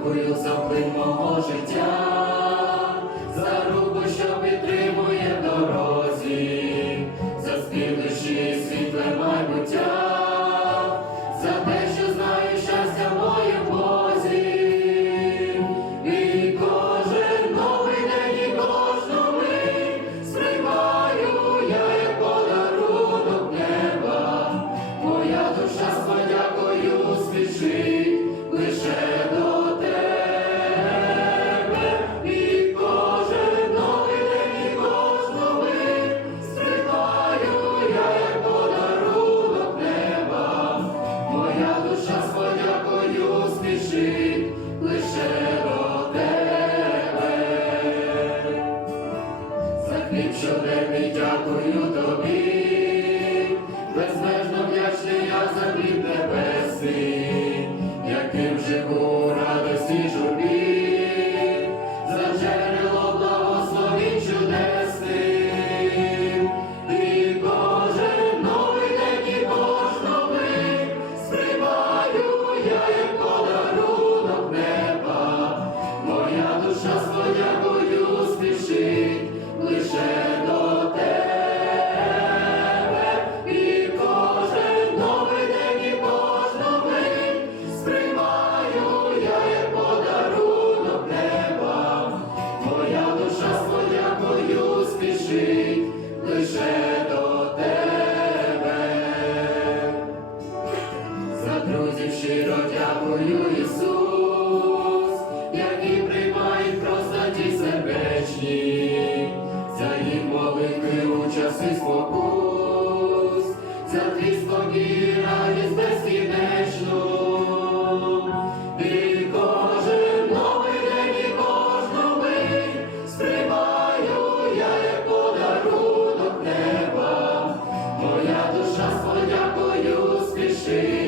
дякую за плин мого життя. Він щоденний дякую тобі, без мене. друзів щиро дякую, Ісус, які приймають простаті сердечні, за їх молитви у часи спокус, за твій спокій радість безкінечну. Моя душа сподякую спішить.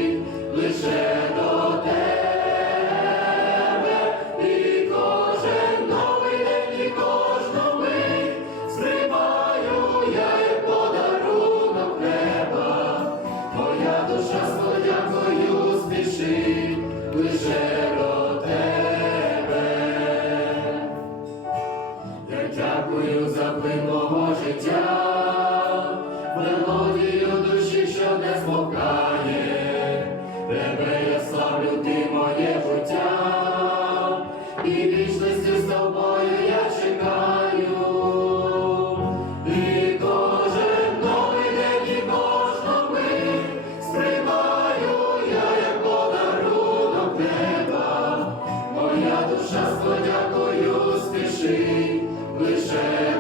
заплив мого життя, мелодію душі, що не смовкає, тебе я славлю, ти моє життя, і вічності з тобою я чекаю, і кожен новий день і кожну мить я, як подарунок неба, моя душа з подякою спішить. Лише